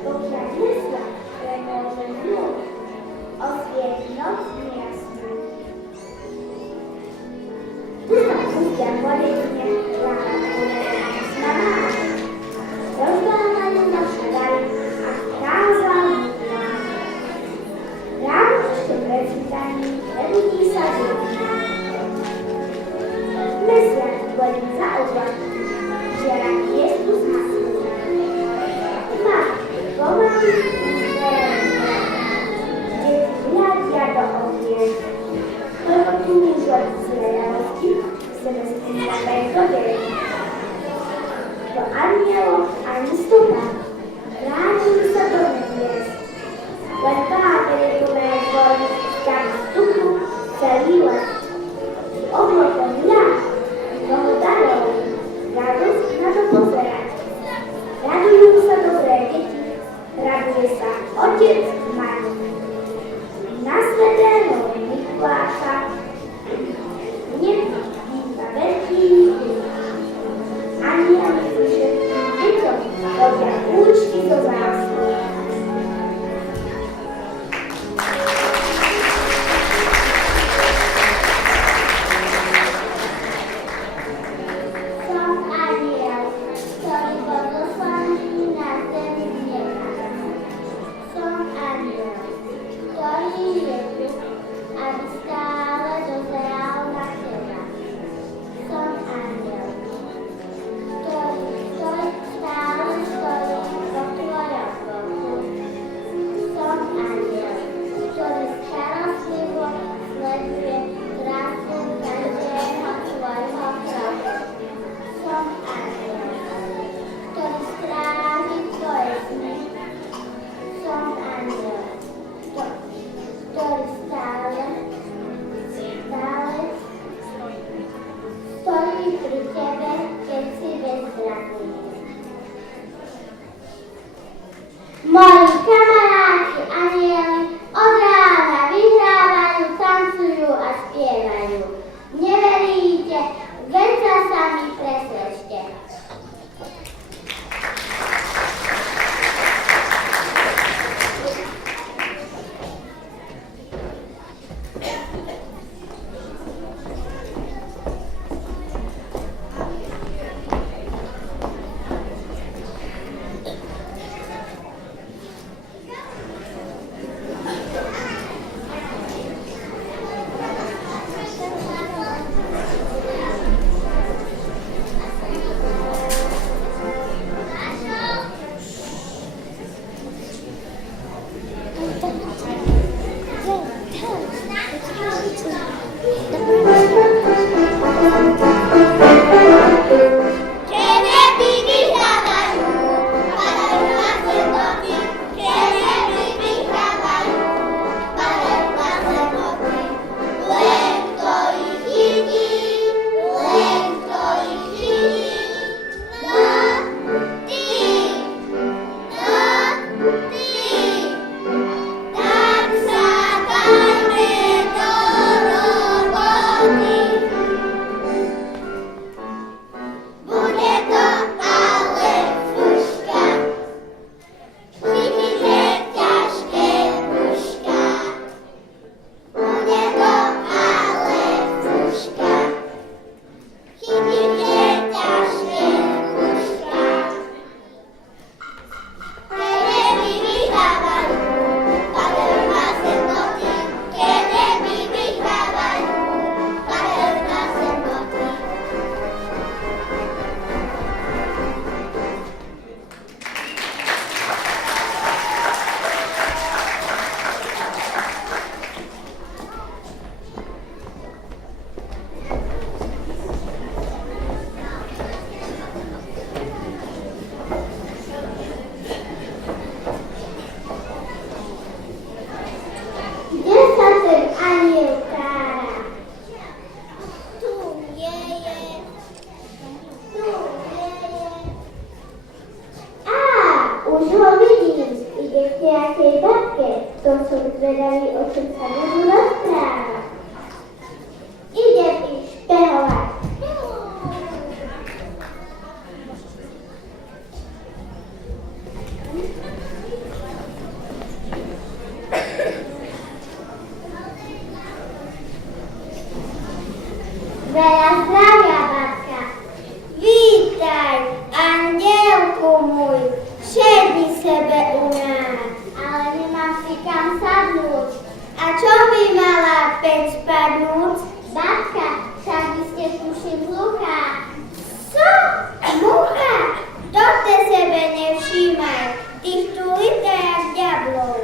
pokiaľ mysla premôže zlú, osvieti noc nejasnú. Tu sa pustia podečne lána snadá. Rozdávajú naše dary a kázal mu vláda. Ráno ešte pred svitaním prebudí sa zimná. Mesiac bodí za oblak, žiara hviezdu zhasnú. Tma pomaly uzberá, deti hľadia do okien. Koľko túžia zvedavosti, v sebe skúša bezdodeň. Do anielov ani stopa, vrátim sa do nebies. Len páperekové dvory, tam vstupu celý let. Oblokom ja, mnoho darov, radosť na to pozerať. Radujú sa dobré deti, raduje sa otec Mani. Na svätého Mikuláša nebýva veľký ľud. Anieli si všetkým deťom robia účty zo zásluh. Moji kamaráti anieli od rána vyhrávajú, tancujú a spievajú. Neveríte? Veď sa sami presvedčte. zvedavý, o čom sa budú rozprávať. Idem ich špehovať. sebe u nás. Ale nemám si kam sadnúť. A čo by mala peť spadnúť? Babka, však by ste tuším hluchá. Co? Mucha? To sebe nevšímaj. Tých tu lítá jak diablov.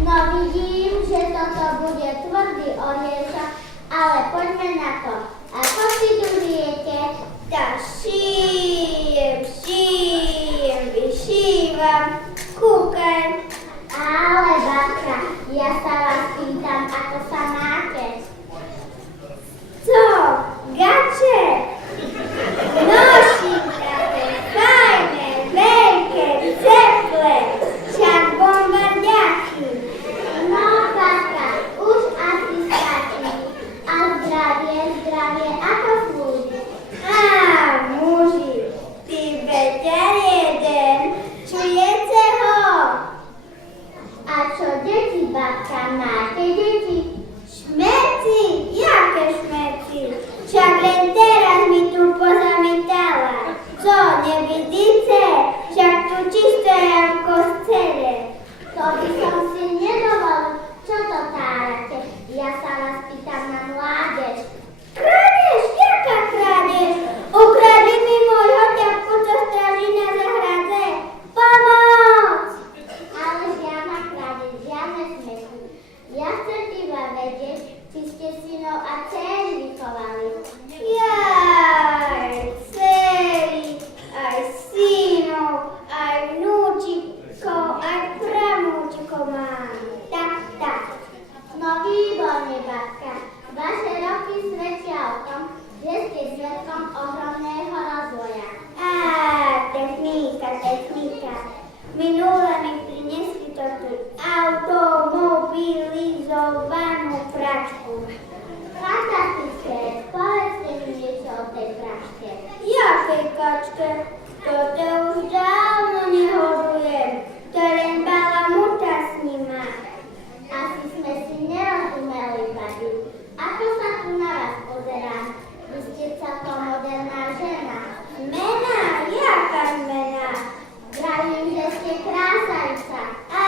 No vidím, že toto bude tvrdý oriešok, ale poďme na to. Ako si tu žijete? Tak šijem, vyšívam, kúkaj. Ale babka, ja sa vás pýtam, ako sa máte. Co? Gače? Noším také fajné, veľké, teplé, však bombardiaky. No babka, už asi stačí. A zdravie, ako slúži? Á, muži, ty beťar jeden, čujete ho? A čo deti, babka, máte deti? Šmeci? Jaké šmeci? Však len teraz mi tu pozamietala. Co, nevidíte? Však tu čisté je v kostele. To by som si nedovolil. Čo to tárate? Ja sa vás pýtam na mládež. Krádež? Jaká krádež? Ukradli mi môjho ťapku, čo stráži na zahrade. Pomoc! Ale žiadna krádež, žiadne smeti. Ja chcem iba vedieť, či ste synov a dcéry vychovali. Jaj, dcéry, aj synov, aj vnúčikov, aj pravnúčikov mám. Tak. No výborne, babka. Vaše roky svedčia o tom, že ste svedkom ohromného rozvoja. Á, technika. Minule mi priniesli to tu automobilizovanú pračku. Fantastické, povedzte mi niečo o tej pračke. Jakej kačke? To už dávno nehodujem. To len balamuta s nima. Asi sme si nerozumeli, babi. Ako sa tu na vás pozerám? Vy ste celkom moderná žena. Zmena? Jaká zmena? Vravím, že ste krásajca. Á,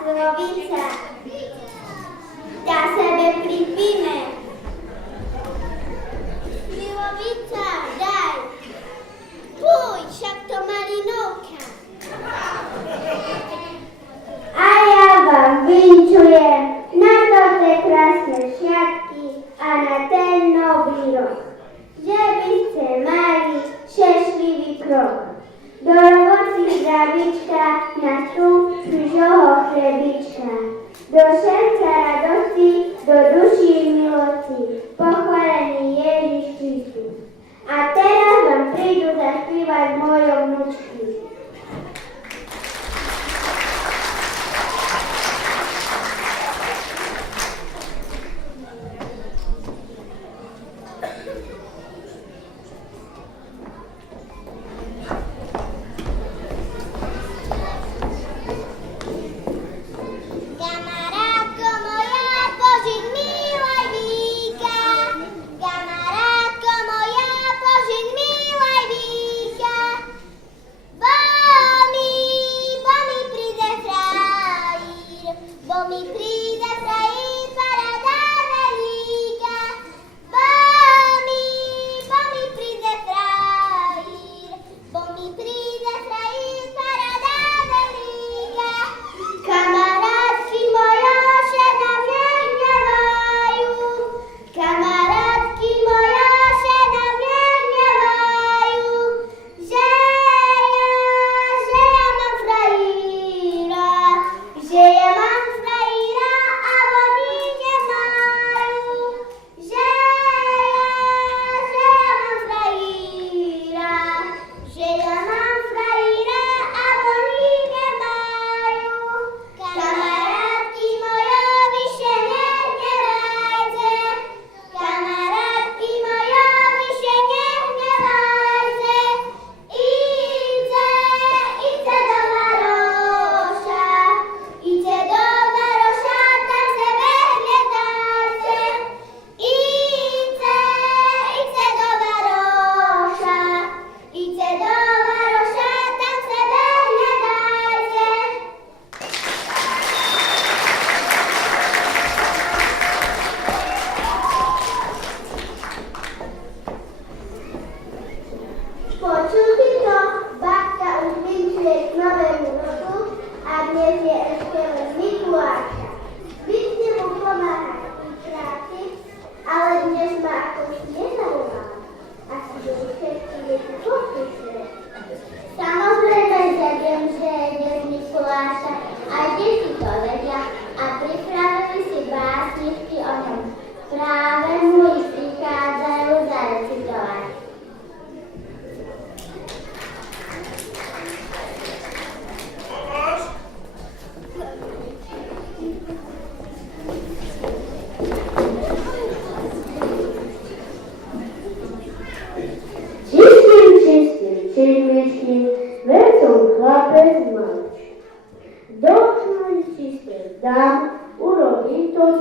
slovica. Tá sebe pripíme. Slovica, daj. Púj, však to malinovka. A ja vám vinčujem na toto krásne šiatky a na ten nový rok. Že by ste mali šešlivý krok. Do roboty zdravička na stúp čužoho chlebička. Do srdca radosti, do duší milosti. Pochválený Ježiš Kristus. A teraz vám prídu zaspívať moje vnúčky.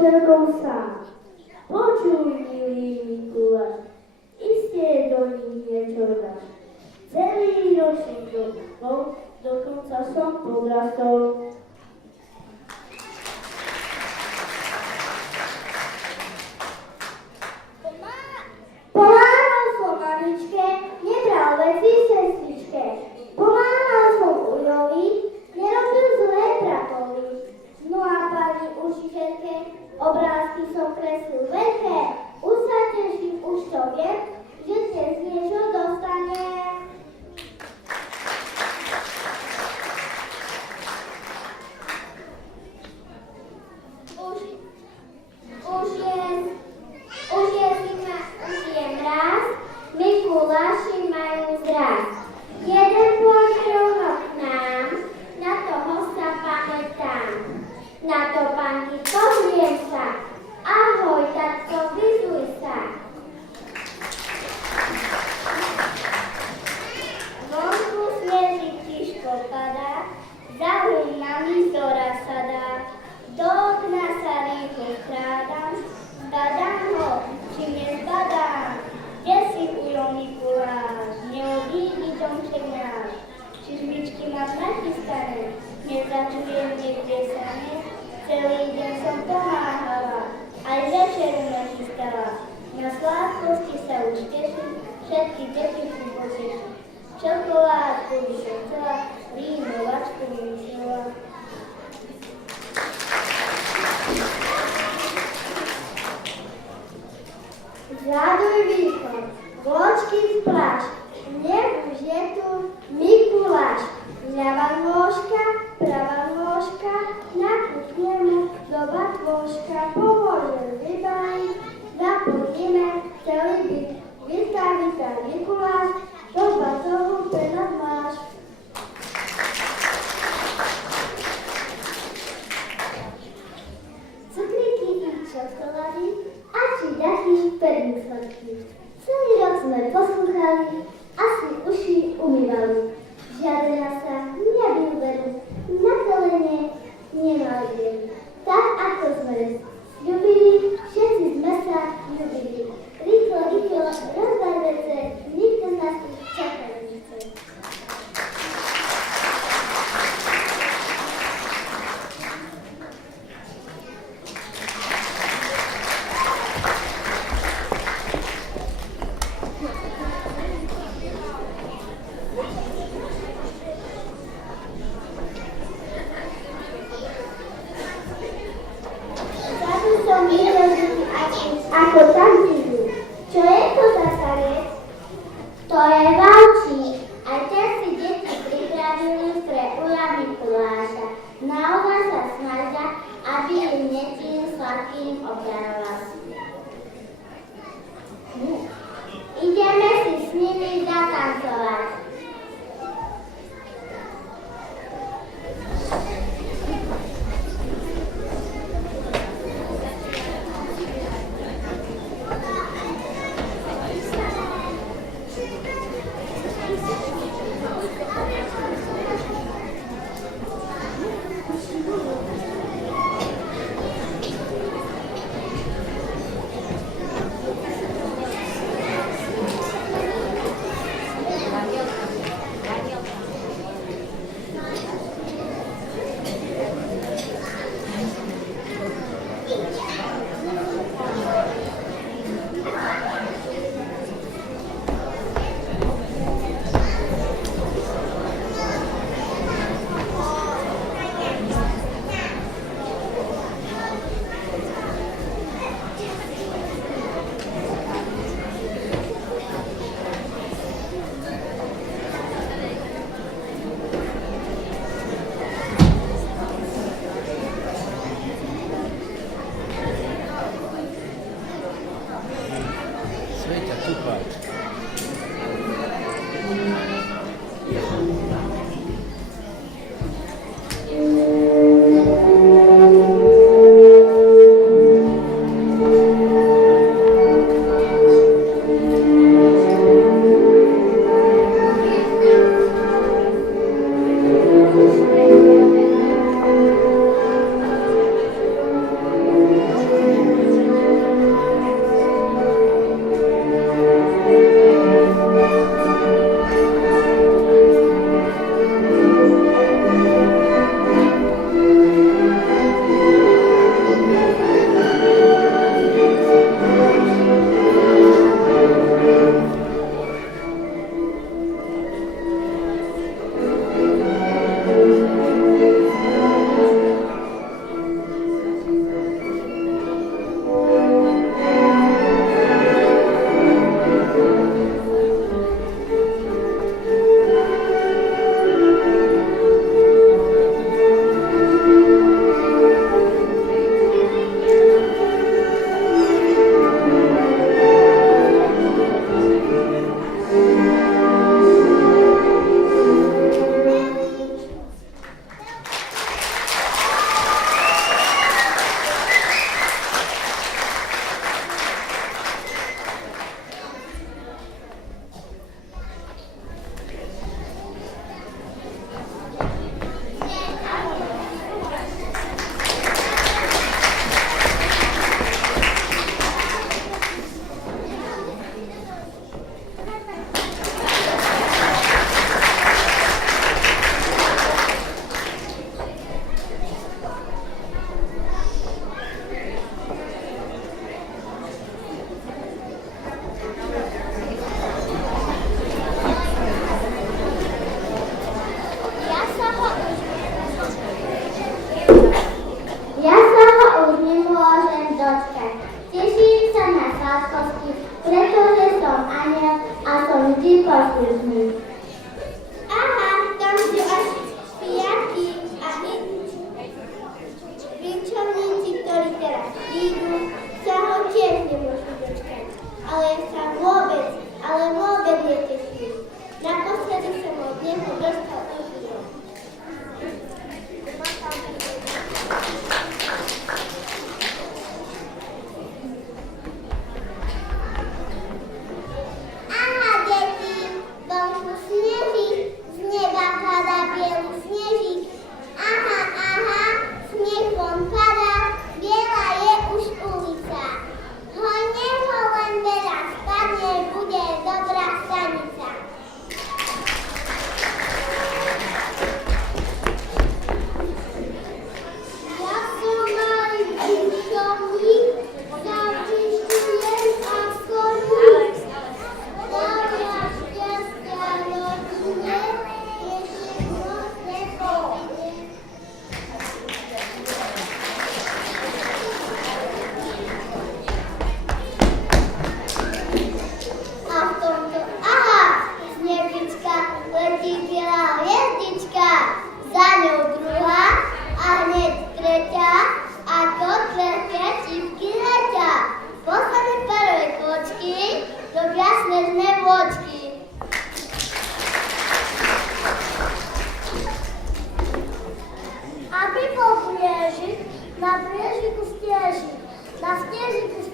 celkom sám. Počuj, milý Mikuláš, iste do nich niečo dáš. Celý ročný dokonca som podrastol. Pomáhal som mamičke, nebral veci sestričke. Pomáhal som ujovi, nerobil zlé bratovi. No a pani učiteľke, obrázky som kreslil veľké. Už sa teším, už to viem, že dnes niečo dostanem. Už je mraz, Mikuláši majú zraz. Jeden pôjde rovno k nám, na toho sa pamätám. Na to panky pozriem sa, ahoj, tatko, vyzuj sa. Vonku sneží tiško padá, za hlínami zora sa dá. Do okna sa rýchlo strádam, zbadám ho, či nezbadám. Kde si ujo Mikuláš, neobídi domček náš. Čižmičky mám nachystané, nezačujem niekde same. Celý deň som pomáhala, aj večeru nachystala. Na sladkosti sa už teším, všetky deti si poteším. Čokoládku by som chcela, línovačku vymyslela. Zraduj východ, vločky spláš, nech už je tu Mikuláš. Ľava nôžka, pravá nôžka, nakúpne mu do batôžka, pomôže vybaviť, zapojíme celý byt. Vystaví sa Mikuláš, do batóhu pre nás máš. Cukríky i čokolády, a či ďaký pevný sladký. Celý rok sme poslúchali a si uši umývali. Žiadna sa nebyl veru, na kolene nemali vieru. Tak ako sme sľubili, všetci sme sa ľubili. Rýchlo, rýchlo, rozdaj vece, nikto z nás už čakať nechce. Ako tak žijú. Čo je to za starec? To je valčík. Aj ten si deti pripravili pre uja Mikuláša. Naozaj sa snažia, aby im netým sladkým obdaroval. Ideme si s nimi zatancovať.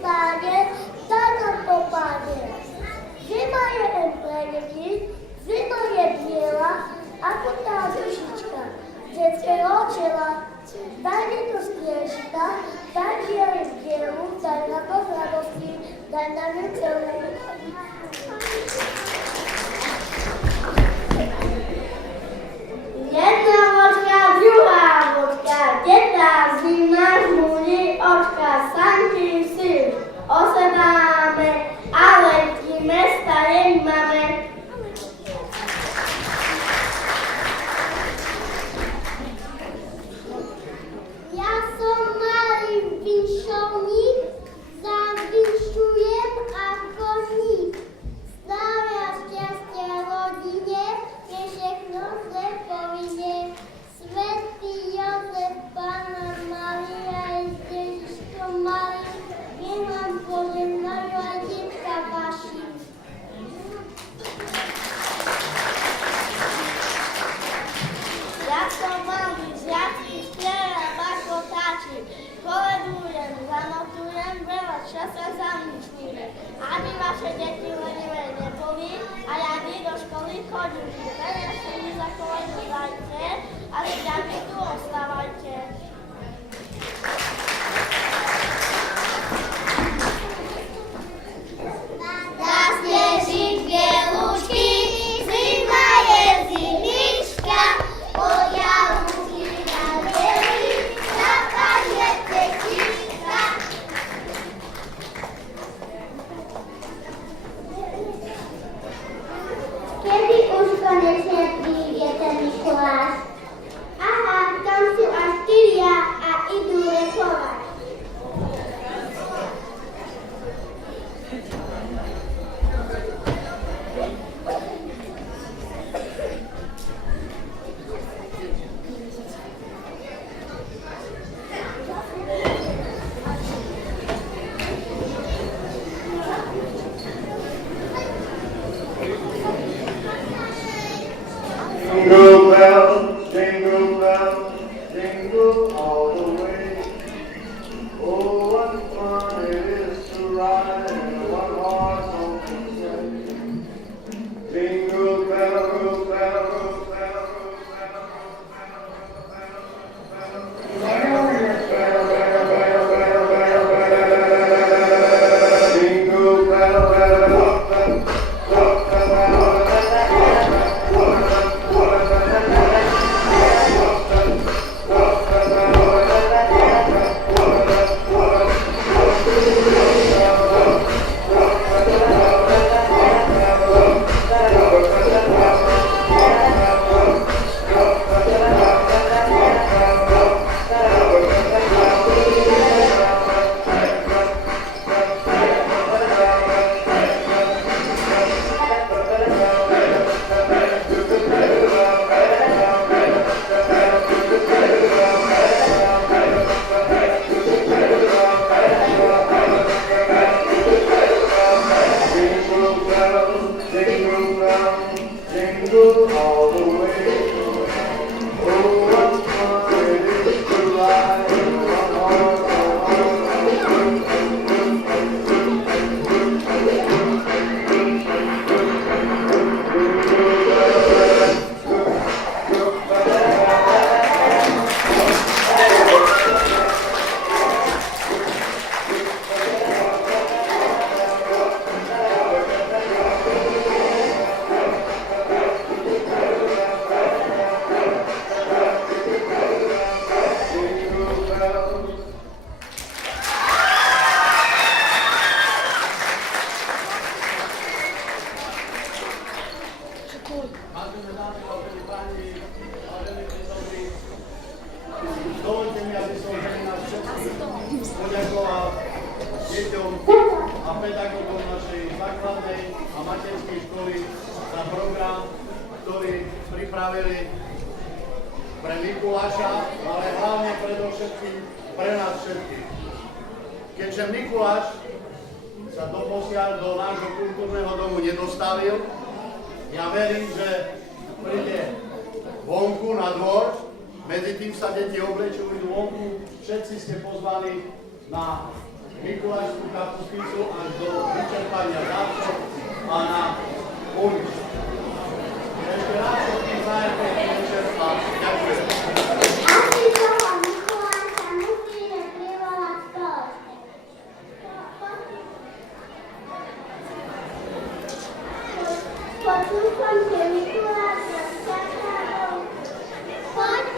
Páne, daj nám to, Páne. Zima je len pre ľudí, zima je biela, ako tá dušička detského čela. Daj mi to strieška, daj bielu bielu, daj na to radosti, daj na ňu celú. Jedna vodka, druhá vodka, detá zima žmúri očka, sanky si osedáme, a letíme, staré máme. Ja som malý vinšovník, zavinšujem ako ník. Zdravia, šťastie rodine, je všechno zle povinne. Svätý Jozef, Panna Mária, Ježiško malý, nech vám požehnajú aj detka vaši. Ja som malý žiacky, spievam ako táči, koledujem, zanotujem, veľa časa zamyslíme, aby vaše deti lenivé neboli a radi do školy chodili. Teraz si mi za kolegu dajte, ale ďalej tu ostávajte. Zasneží bielušky, zima je zimička, od jablky na bieli, zapadne tetička. Kedy už konečne príde ten Mikuláš? Aha, tam sú až 4 a idú repovať. Jingle bells, jingle all the way. Oh, what fun it is to ride in a one-horse open sleigh. Jingle bells, bells, bells, jingle bells, jingle all the way. Oh, what fun it is to ride in a one-horse Dovoľte mi, aby som nás všetkých poďakoval deťom a pedagógom našej základnej a materskej školy za program, ktorý pripravili pre Mikuláša, ale hlavne predovšetkým pre nás všetkých. Keďže Mikuláš sa doposiaľ do nášho kultúrneho domu nedostavil, ja verím, že príde vonku na dvor. Medzi tým sa deti oblečujú vonku, všetci ste pozvaní na Mikulášskú kapusticu až do vyčerpania zásob a na ulicu. Ešte raz všetkým prajem pekný večer a ďakujem. Asi toho Mikuláša musíme privolať spoločne. Počul som, že Mikuláš čaká. Poď